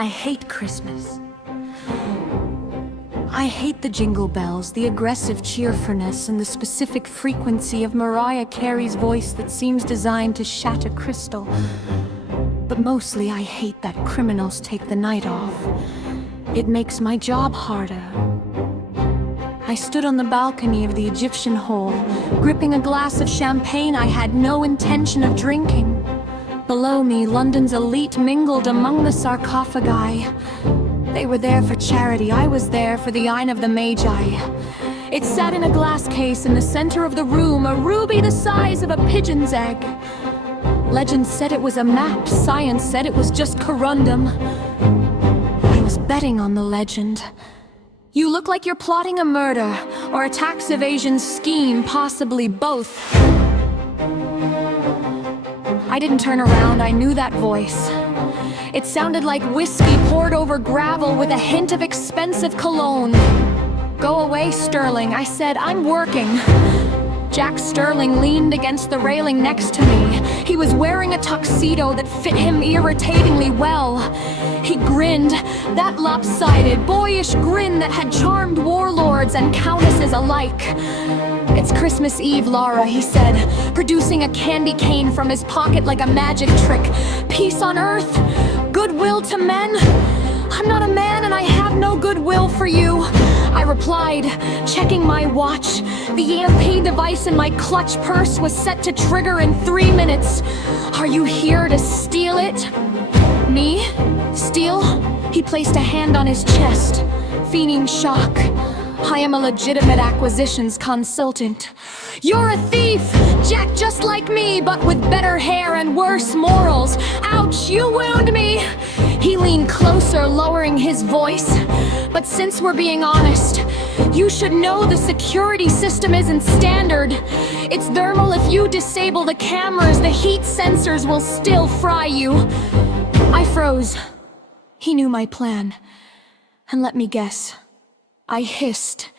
I hate Christmas. I hate the jingle bells, the aggressive cheerfulness, and the specific frequency of Mariah Carey's voice that seems designed to shatter crystal. But mostly I hate that criminals take the night off. It makes my job harder. I stood on the balcony of the Egyptian hall, gripping a glass of champagne I had no intention of drinking. Below me, London's elite mingled among the sarcophagi. They were there for charity, I was there for the Eye of the Magi. It sat in a glass case in the center of the room, a ruby the size of a pigeon's egg. Legend said it was a map, science said it was just corundum. I was betting on the legend. You look like you're plotting a murder, or a tax evasion scheme, possibly both. I didn't turn around, I knew that voice. It sounded like whiskey poured over gravel with a hint of expensive cologne. Go away, Sterling, I said, I'm working. Jack Sterling leaned against the railing next to me. He was wearing a tuxedo that fit him irritatingly well. He grinned, that lopsided, boyish grin that had charmed warlords and countesses alike. It's Christmas Eve, Laura, he said, producing a candy cane from his pocket like a magic trick. Peace on earth, goodwill to men. I'm not a man and I have no goodwill for you, I replied, checking my watch. The EMP device in my clutch purse was set to trigger in 3 minutes. Are you here to steal it? Me? Steal? He placed a hand on his chest, feigning shock. I am a legitimate acquisitions consultant. You're a thief! Jack just like me, but with better hair and worse morals. Ouch, you wound me! He leaned closer, lowering his voice. But since we're being honest, you should know the security system isn't standard. It's thermal. If you disable the cameras, the heat sensors will still fry you. I froze. He knew my plan. And let me guess. I hissed.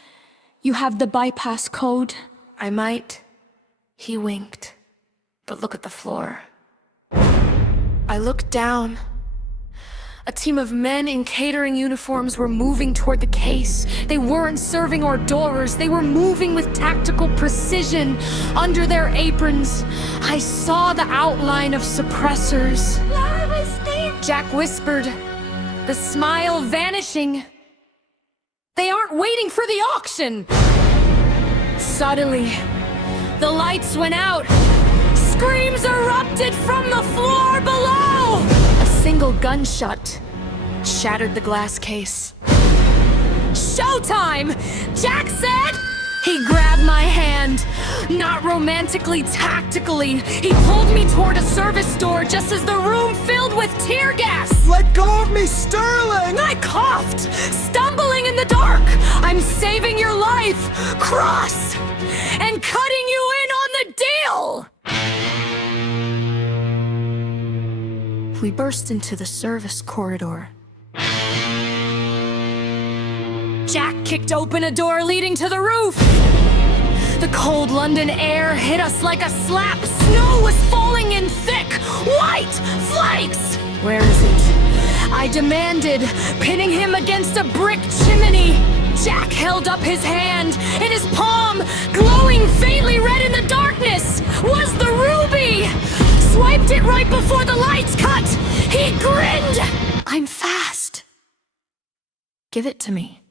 You have the bypass code? I might. He winked. But look at the floor. I looked down. A team of men in catering uniforms were moving toward the case. They weren't serving hors d'oeuvres. They were moving with tactical precision under their aprons. I saw the outline of suppressors. Laura, my Steve! Jack whispered, the smile vanishing. They aren't waiting for the auction! Suddenly, the lights went out. Screams erupted from the floor below! A single gunshot shattered the glass case. Showtime! Jack said! He grabbed my hand, not romantically, tactically. He pulled me toward a service door just as the room filled with tear gas. Let go of me, Sterling! I coughed, stumbling in the dark. I'm saving your life, cross, and cutting you in on the deal. We burst into the service corridor. Jack kicked open a door leading to the roof. The cold London air hit us like a slap. Snow was falling in thick, white flakes. Where is it? I demanded, pinning him against a brick chimney. Jack held up his hand. In his palm, glowing faintly red in the darkness, was the ruby. Swiped it right before the lights cut. He grinned. I'm fast. Give it to me.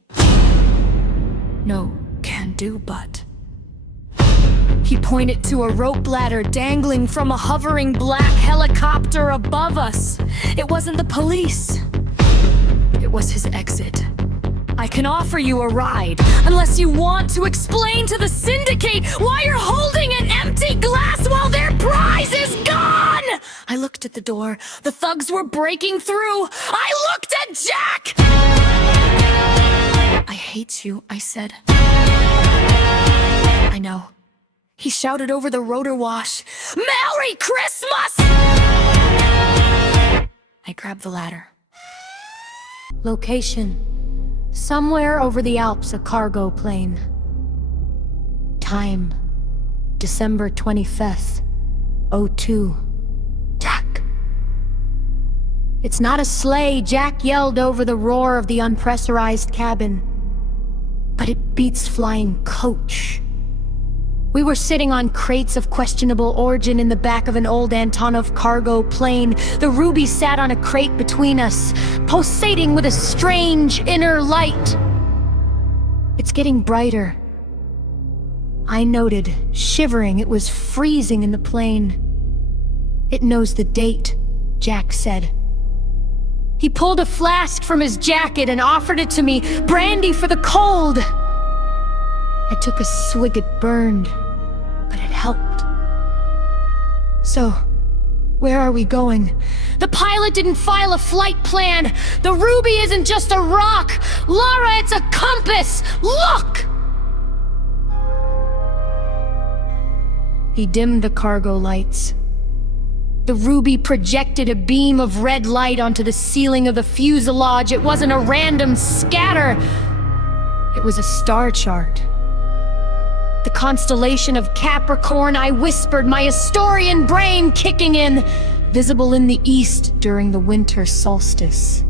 No, can do, but... He pointed to a rope ladder dangling from a hovering black helicopter above us. It wasn't the police. It was his exit. I can offer you a ride, unless you want to explain to the syndicate why you're holding an empty glass while their prize is gone! I looked at the door. The thugs were breaking through. I looked at Jack! I hate you, I said. I know. He shouted over the rotor wash, Merry Christmas! I grabbed the ladder. Location. Somewhere over the Alps, a cargo plane. Time. December 25th, 02. Jack. It's not a sleigh, Jack yelled over the roar of the unpressurized cabin. But it beats flying coach. We were sitting on crates of questionable origin in the back of an old Antonov cargo plane. The Ruby sat on a crate between us, pulsating with a strange inner light. It's getting brighter. I noted, shivering, it was freezing in the plane. It knows the date, Jack said. He pulled a flask from his jacket and offered it to me, brandy for the cold. I took a swig, it burned, but it helped. So, where are we going? The pilot didn't file a flight plan. The Ruby isn't just a rock. Lara, it's a compass. Look! He dimmed the cargo lights. The Ruby projected a beam of red light onto the ceiling of the fuselage. It wasn't a random scatter. It was a star chart. The constellation of Capricorn, I whispered, my historian brain kicking in, visible in the east during the winter solstice.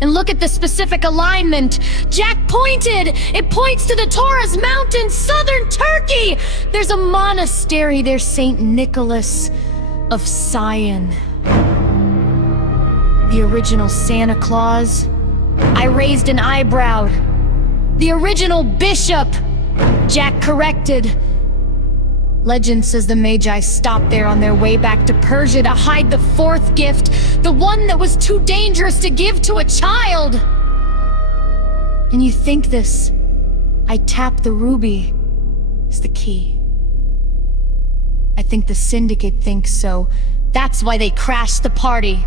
And look at the specific alignment. Jack pointed! It points to the Taurus Mountains, southern Turkey! There's a monastery there, St. Nicholas of Sion. The original Santa Claus. I raised an eyebrow. The original bishop! Jack corrected. Legend says the Magi stopped there on their way back to Persia to hide the fourth gift, the one that was too dangerous to give to a child. And you think this? I tap the ruby is the key. I think the syndicate thinks so. That's why they crashed the party.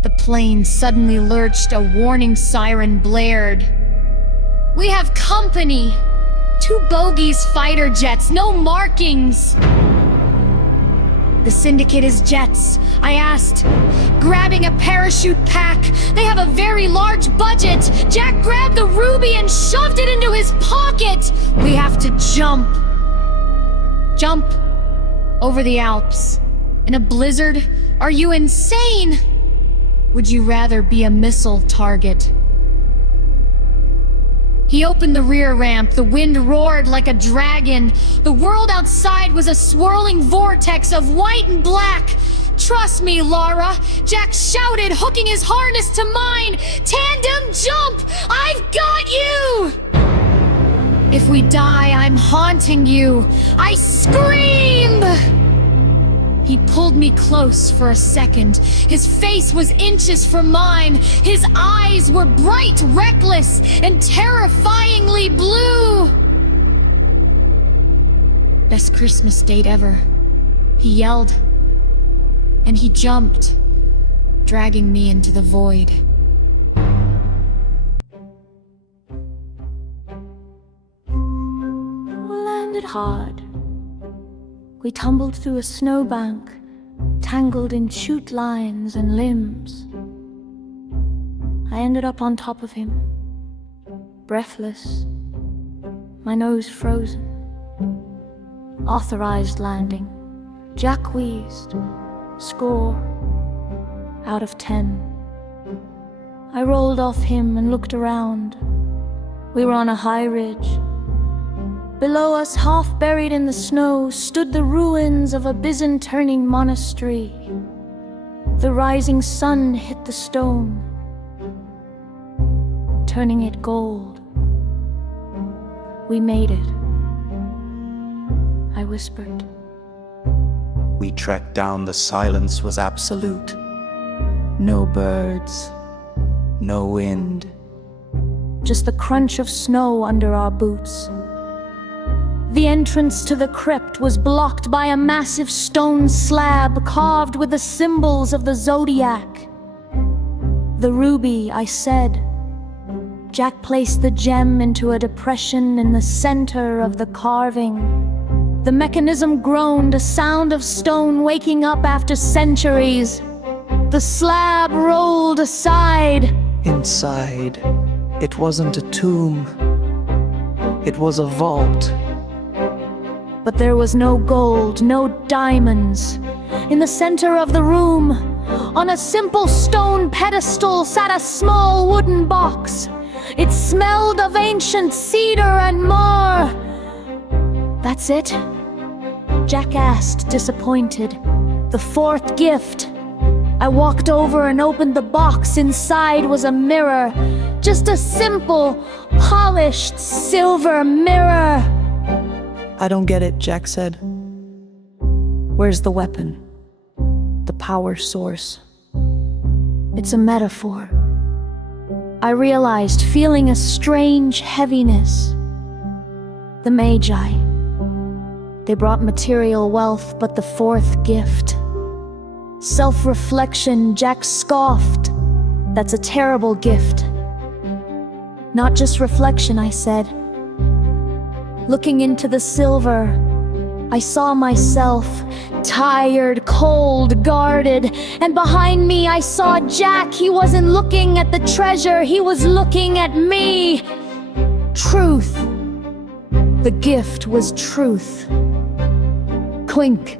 The plane suddenly lurched, a warning siren blared. We have company! 2 bogies fighter jets, no markings! The syndicate is jets, I asked, grabbing a parachute pack. They have a very large budget. Jack grabbed the ruby and shoved it into his pocket. We have to jump. Jump over the Alps. In a blizzard? Are you insane? Would you rather be a missile target? He opened the rear ramp. The wind roared like a dragon. The world outside was a swirling vortex of white and black. Trust me, Lara, Jack shouted, hooking his harness to mine. Tandem jump! I've got you! If we die, I'm haunting you. I scream! He pulled me close for a second. His face was inches from mine. His eyes were bright, reckless, and terrifyingly blue. Best Christmas date ever. He yelled. And he jumped, dragging me into the void. We landed hard. We tumbled through a snowbank, tangled in chute lines and limbs. I ended up on top of him, breathless, my nose frozen. Authorized landing. Jack wheezed. Score. Out of 10. I rolled off him and looked around. We were on a high ridge. Below us, half buried in the snow, stood the ruins of a Byzantine monastery. The rising sun hit the stone, turning it gold. We made it, I whispered. We trekked down, the silence was absolute. No birds, no wind. Just the crunch of snow under our boots. The entrance to the crypt was blocked by a massive stone slab carved with the symbols of the zodiac. The ruby, I said. Jack placed the gem into a depression in the center of the carving. The mechanism groaned, a sound of stone waking up after centuries. The slab rolled aside. Inside It wasn't a tomb. It was a vault. But there was no gold, no diamonds. In the center of the room, on a simple stone pedestal, sat a small wooden box. It smelled of ancient cedar and myrrh. "That's it?" Jack asked, disappointed. "The fourth gift." I walked over and opened the box. Inside was a mirror. Just a simple, polished silver mirror. I don't get it, Jack said. Where's the weapon? The power source? It's a metaphor. I realized, feeling a strange heaviness. The Magi. They brought material wealth, but the fourth gift. Self-reflection, Jack scoffed. "That's a terrible gift." "Not just reflection," I said. Looking into the silver, I saw myself, tired, cold, guarded, and behind me I saw Jack. He wasn't looking at the treasure, he was looking at me. Truth. The gift was truth. Clink.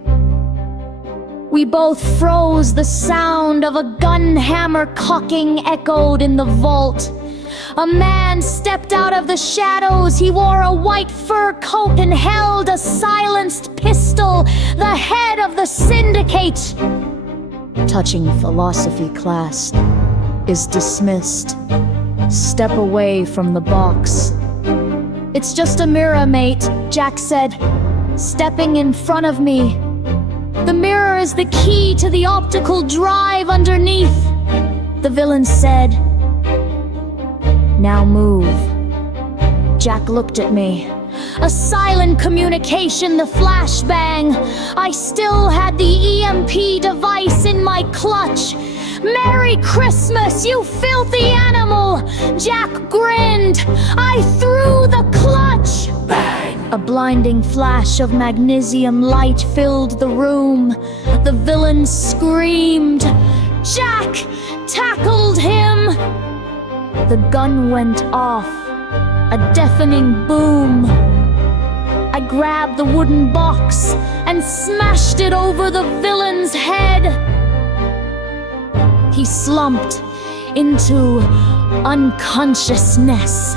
We both froze. The sound of a gun hammer cocking echoed in the vault. A man stepped out of the shadows. He wore a white fur coat and held a silenced pistol, the head of the syndicate. Touching philosophy class is dismissed. Step away from the box. "It's just a mirror, mate," Jack said, stepping in front of me. "The mirror is the key to the optical drive underneath." The villain said, "Now move." Jack looked at me. A silent communication, the flashbang. I still had the EMP device in my clutch. "Merry Christmas, you filthy animal!" Jack grinned. I threw the clutch. Bang! A blinding flash of magnesium light filled the room. The villain screamed. Jack tackled him. The gun went off. A deafening boom. I grabbed the wooden box and smashed it over the villain's head. He slumped into unconsciousness.